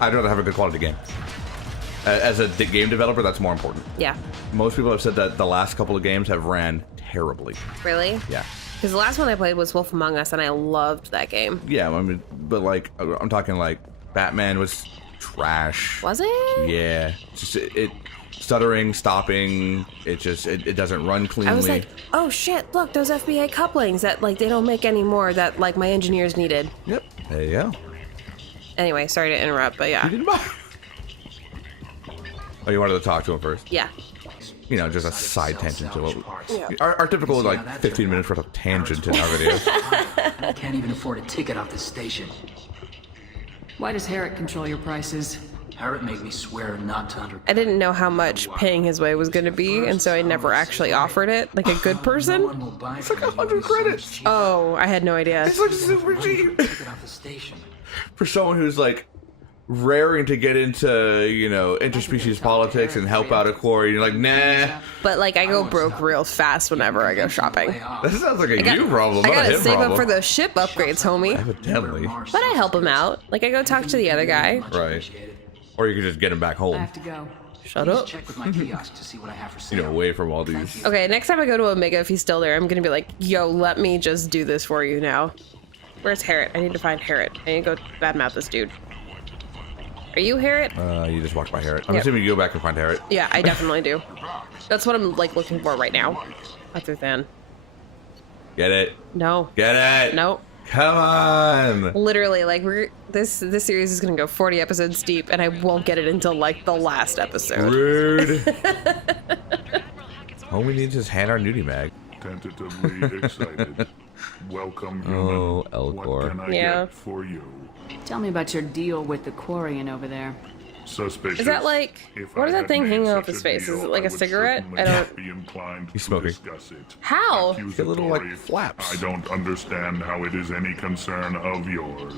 I'd rather have a good quality game. As a game developer, that's more important. Yeah. Most people have said that the last couple of games have ran terribly. Really? Yeah. Because the last one I played was Wolf Among Us, and I loved that game. Yeah, I mean, but like, I'm talking like Batman was trash. Was it? Yeah. Just it stuttering, stopping. It doesn't run cleanly. I was like, oh shit! Look, those FBA couplings that like they don't make anymore that like my engineers needed. Yep. There you go. Anyway, sorry to interrupt, but yeah. You didn't buy. Oh, you wanted to talk to him first? Yeah. Just a side tangent to what our typical like 15 minutes worth of tangent in our videos. I can't even afford a ticket off this station. Why does Herrick control your prices? Herrick made me swear not to under. I didn't know how much paying his way was going to be, and so I never actually offered it like a good person. It's like 100 credits. Oh, I had no idea. It's like super cheap. For someone who's like raring to get into, interspecies politics and help out a quarry, you're like, nah. But like, I go broke real fast whenever I go shopping. That sounds like you problem. I not a gotta him save problem. up for those ship upgrades, homie. Evidently. But I help him out. Like, I go talk to the other guy. Right. Or you can just get him back home. I have to go. Shut up. Check with my kiosk to see what I have for sale. Away from all these. Okay, next time I go to Omega, if he's still there, I'm gonna be like, yo, let me just do this for you now. Where's Harriet? I need to find Harriet. I need to go badmouth this dude. Are you Harriet? You just walked by Harriet. I'm assuming you go back and find Harriet. Yeah, I definitely do. That's what I'm like looking for right now. Other than. Get it? No. Get it? Nope. Come on. Literally, like this series is gonna go 40 episodes deep, and I won't get it until like the last episode. Rude. All we need is hand our nudie mag. Tentatively excited. Welcome, human. Oh, Elcor. What can I get for you? Tell me about your deal with the Quarian over there. Suspicious. Is that like, If what I is that had thing made hanging off such his a face? Is deal, it like I a would cigarette? certainly I don't. be inclined He's to smoking. discuss it. How? He's got little, like, Accusatory, flaps. I don't understand how it is any concern of yours.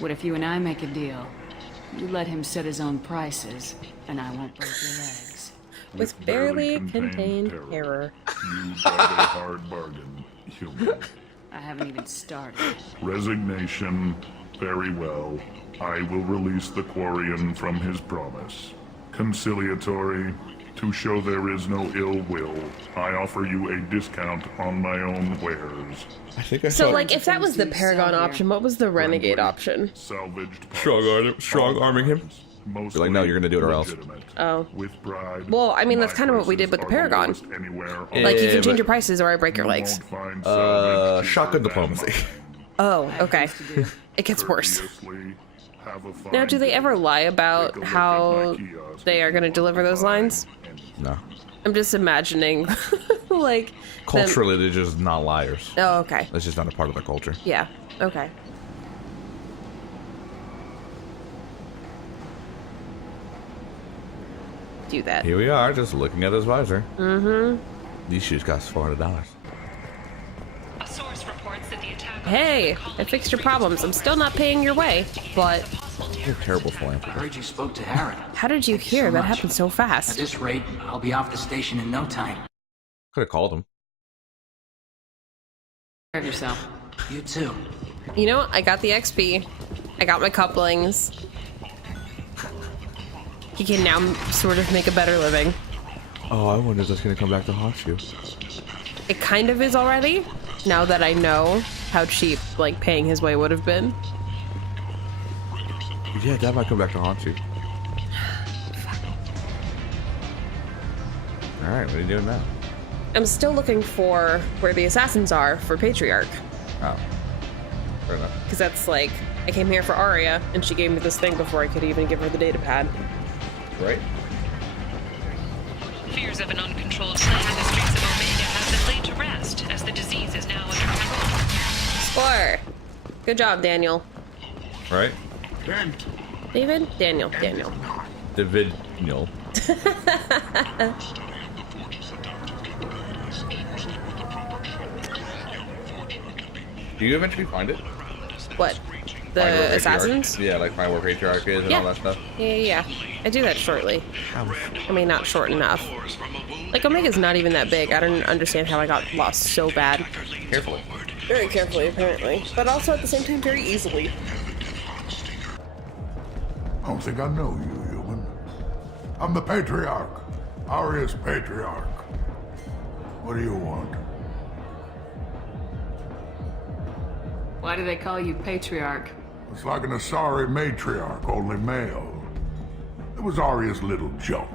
What if you and I make a deal? You let him set his own prices, and I won't break your legs. With barely contained terror. You got a hard bargain, human. I haven't even started. Resignation. Very well. I will release the Quarian from his promise. Conciliatory. To show there is no ill will, I offer you a discount on my own wares. I think I So, saw like, if that was the Paragon option, what was the Renegade option? Salvaged strong arming him. Be like, no, you're gonna do it or else. Oh. With bribe. Well, I mean, that's kind of what we did with the Paragon. Like, you can change your prices or I break your legs. Shotgun diplomacy. Oh, okay. It gets worse. Now, do they ever lie about how they are going to deliver those lines? No. I'm just imagining, like... Culturally, they're just not liars. Oh, okay. That's just not a part of their culture. Yeah, okay. Do that. Here we are, just looking at his visor. Mm-hmm. These shoes cost $400. A source reports that the attack. Hey, I fixed your problems. I'm still not paying your way, but... You're terrible I philanthropist. heard you spoke to Harren. How did you hear? That happened so At fast. this rate, I'll be off the station in no time. Could have called him. Care of yourself. You too. You know what? I got the XP. I got my couplings. He can now sort of make a better living. Oh, I wonder if that's gonna come back to haunt you. It kind of is already, now that I know how cheap, like, paying his way would have been. Yeah, that might come back to haunt you. Alright, what are you doing now? I'm still looking for where the assassins are for Patriarch. Oh. Fair enough. Because that's like, I came here for Arya, and she gave me this thing before I could even give her the data pad. Right? Fears of an uncontrolled plague in the streets of Omega have been laid to rest, as the disease is now under control. Score! Good job, Daniel. Right? David? Daniel. Daniel. David, no. Do you eventually find it? What? Find The where assassins? Patriarch- Yeah, like find where Patriarch is and all that stuff. Yeah. I do that shortly. I mean, not short enough. Like, Omega's not even that big. I don't understand how I got lost so bad. Carefully. Very carefully, apparently. But also, at the same time, very easily. I don't think I know you, human. I'm the Patriarch. Arya's Patriarch. What do you want? Why do they call you Patriarch? It's like an Asari matriarch, only male. It was Arya's little joke.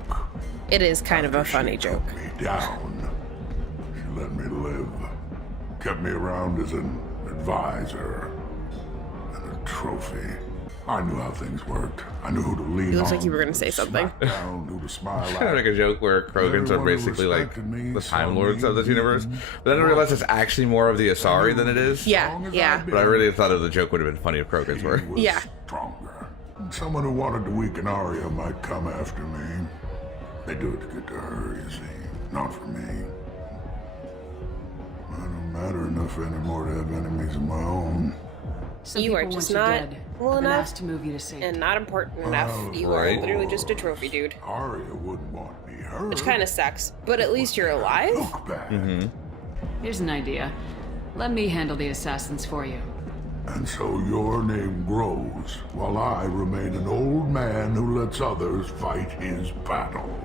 It is kind of a funny joke. Me down. She let me live. Kept me around as an advisor and a trophy. I knew how things worked. I knew who to lean on. It looks like you were going to say something. Down, who to smile Kind of at. make a joke where Krogans are Everyone who basically like respected me the saw Time Lords me of this universe. But then I realized it's actually more of the Asari than it is. Yeah. But I really thought the joke would have been funny if Krogans were. Yeah. Stronger. Someone who wanted to weaken Arya might come after me. They do it to get to her, you see. Not for me. I don't matter enough anymore to have enemies of my own. Some You are people just want you not dead. cool Been enough asked to move you to safety. and not important enough. You are right. literally just a trophy dude. Arya wouldn't want me hurt. Which kind of sucks. But at least you're alive? Look back. Here's an idea. Let me handle the assassins for you. And so your name grows, while I remain an old man who lets others fight his battle.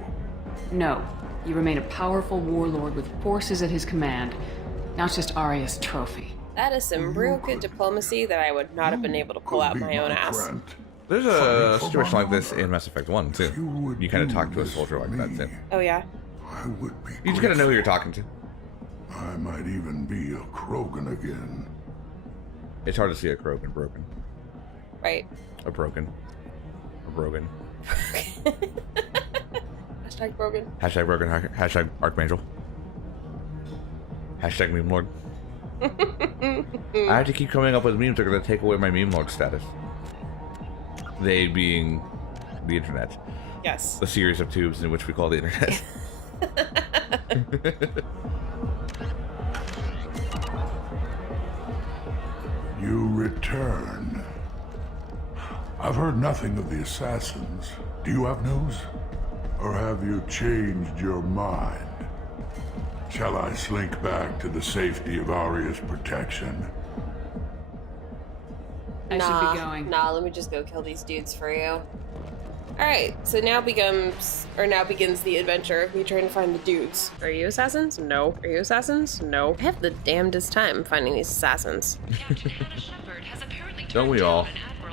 No. You remain a powerful warlord with forces at his command. Now it's just Arya's trophy. That is some real good diplomacy that I would not have been able to pull out my own ass. There's a situation like this in Mass Effect 1, too. You kind of talk to a soldier like that, too. Oh, yeah? You just gotta know who you're talking to. I might even be a Krogan again. It's hard to see a Krogan broken. Right. A broken. Hashtag broken. Hashtag broken. Hashtag Archangel. Hashtag meme lord. I have to keep coming up with memes that are going to take away my meme lord status. They being the internet. Yes. The series of tubes in which we call the internet. You return. I've heard nothing of the assassins. Do you have news? Or have you changed your mind? Shall I slink back to the safety of Arya's protection? I should be going. Nah, let me just go kill these dudes for you. Alright, so now begins the adventure of me trying to find the dudes. Are you assassins? No. Are you assassins? No. I have the damnedest time finding these assassins. Don't we all?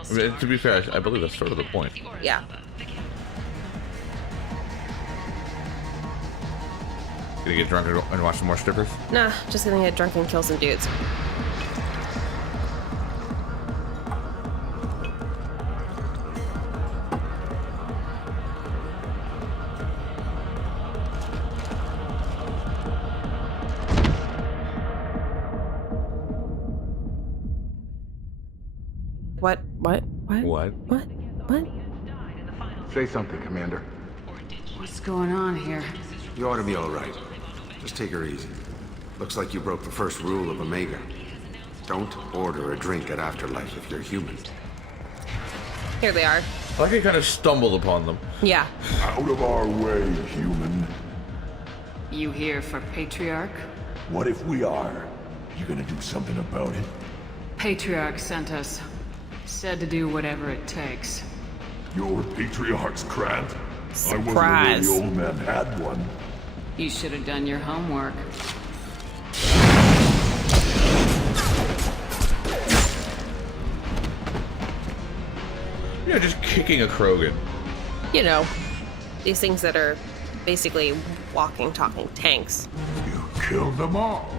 I mean, to be fair, I believe that's sort of the point. Yeah. Gonna get drunk and watch some more strippers? Nah, just gonna get drunk and kill some dudes. What? Say something, Commander. What's going on here? You ought to be all right. Just take her easy. Looks like you broke the first rule of Omega. Don't order a drink at Afterlife if you're human. Here they are. Like I kind of stumbled upon them. Yeah. Out of our way, human. You here for Patriarch? What if we are? You gonna do something about it? Patriarch sent us. Said to do whatever it takes. Your Patriarch's Grant? Surprise. I wasn't aware the old man had one. You should have done your homework. You know, just kicking a Krogan. You know, these things that are basically walking, talking tanks. You killed them all.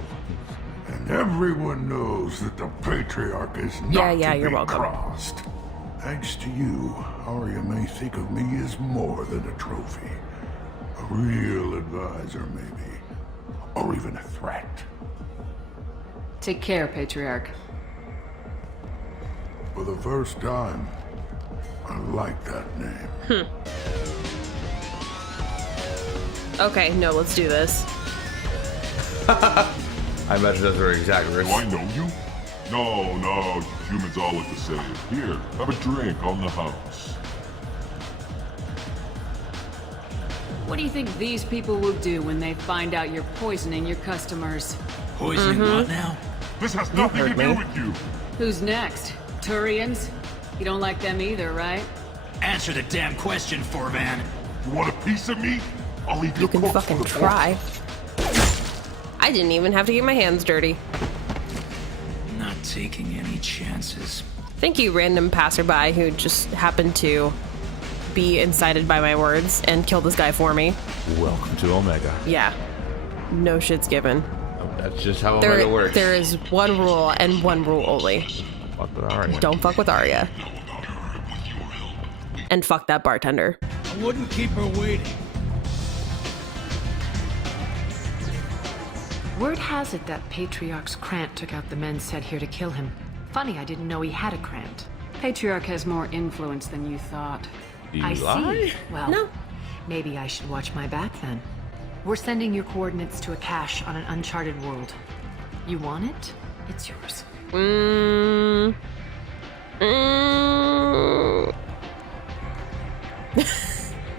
And everyone knows that the Patriarch is not to you're be welcome. crossed. Thanks to you, Arya may think of me as more than a trophy. A real advisor, maybe. Or even a threat. Take care, Patriarch. For the first time, I like that name. Okay, no, let's do this. I imagine those are exact words. Do I know you? No, humans all look the same. Here, have a drink on the house. What do you think these people will do when they find out you're poisoning your customers? Poisoning what now? This has nothing to do with you. Who's next? Turians? You don't like them either, right? Answer the damn question, Forvan. You want a piece of me? I'll leave You can fucking try. I didn't even have to get my hands dirty. Not taking any chances. Thank you, random passerby who just happened to be incited by my words and kill this guy for me. Welcome to Omega. Yeah. No shit's given. That's just how Omega works. There is one rule and one rule only. Fuck with Arya. Don't fuck with Arya. And fuck that bartender. I wouldn't keep her waiting. Word has it that Patriarch's Krant took out the men sent here to kill him. Funny, I didn't know he had a Krant. Patriarch has more influence than you thought. I see. Well, no. Maybe I should watch my back then. We're sending your coordinates to a cache on an uncharted world. You want it? It's yours.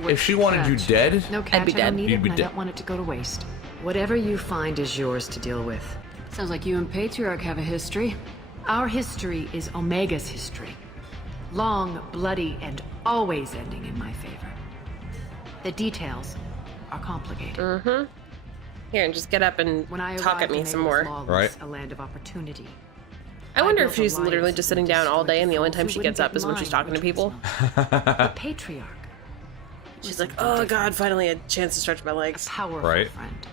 If she wanted you dead, no catch, I'd be dead. You'd be dead. I don't want it to go to waste. Whatever you find is yours to deal with. Sounds like you and Patriarch have a history. Our history is Omega's history. Long, bloody, and always ending in my favor. The details are complicated. Here, and just get up and talk at me some more. Right. A land of opportunity. I wonder if she's literally just sitting down all day and the only time she gets up is when she's talking to people. The Patriarch. She's like, oh god, finally a chance to stretch my legs. A powerful friend.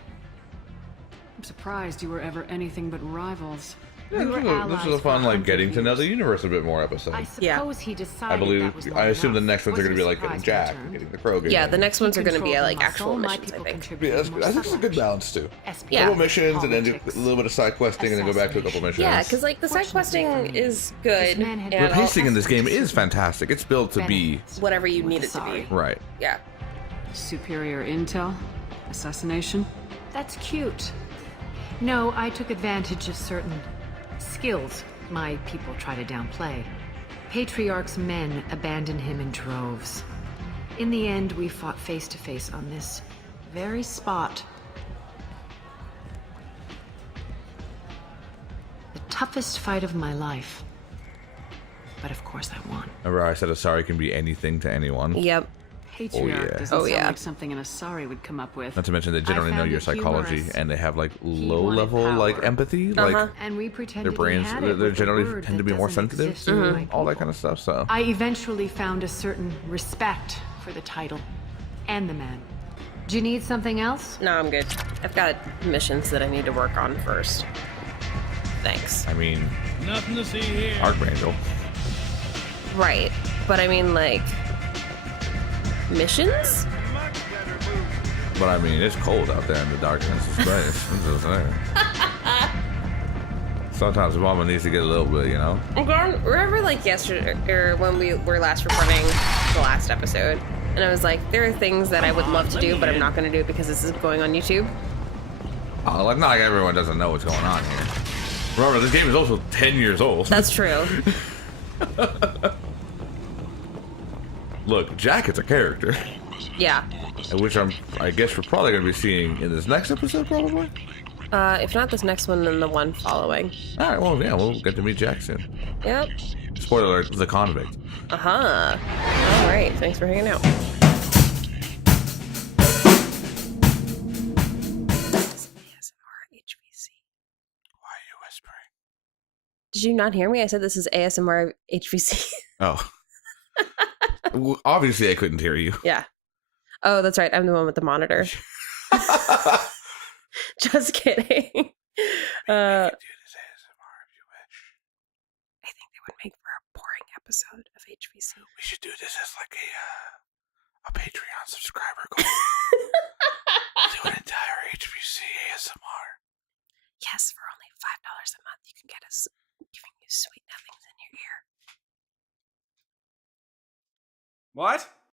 I'm surprised you were ever anything but rivals. Yeah, this is a fun, like, getting to know the universe a bit more episode. I suppose he decided I believe. that was I assume the enough. next ones are going to be like Wasn't getting a Jack, surprise getting the Krogan. Yeah, the next ones are going to be controlled like the actual muscle, my missions, I people think. contributed Yeah, I more think it's a good balance too. Yeah. Couple missions and then do a little bit of side questing and then go back to a couple missions. Yeah, because like the side questing is good. The And pacing in this game is fantastic. It's built to be whatever you need it to be. right. Yeah. Superior intel? Assassination? That's cute. No, I took advantage of certain skills my people try to downplay. Patriarch's men abandoned him in droves. In the end, we fought face to face on this very spot. The toughest fight of my life. But of course I won. Remember I said a sorry can be anything to anyone? Yep. Patriarch doesn't sound like something an Asari would come up with. Not to mention they generally know found your it psychology humorous. and they have like He low wanted level power. like empathy. Like And we pretended their brains, he had it they with a generally word tend to that be more doesn't sensitive exist to in my all that kind of stuff. So I eventually found a certain respect for the title and the man. Do you need something else? No, I'm good. I've got missions that I need to work on first. Thanks. I mean, Nothing to see here. Archangel. Right. But I mean, like, missions? But I mean, it's cold out there in the darkness of space. I'm just saying. Sometimes Mama needs to get a little bit, you know? Remember, like, yesterday, or when we were last recording the last episode, and I was like, there are things that I would love to do, but I'm not going to do it because this is going on YouTube. Oh, like, not like everyone doesn't know what's going on here. Remember, this game is also 10 years old. That's true. Look, Jack is a character. Yeah. Which I guess we're probably going to be seeing in this next episode, probably. If not this next one, then the one following. All right, well, yeah, we'll get to meet Jack soon. Yep. Spoiler alert, the convict. Uh-huh. All right, thanks for hanging out. Did you not hear me? I said this is ASMR HVC. Oh. Well, obviously, I couldn't hear you. Yeah. Oh, that's right. I'm the one with the monitor. Just kidding. I think they would make for a boring episode of HVC. We should do this as like a Patreon subscriber goal. Do an entire HVC ASMR. Yes, for only $5 a month, you can get us giving you sweet nothings in your ear. What?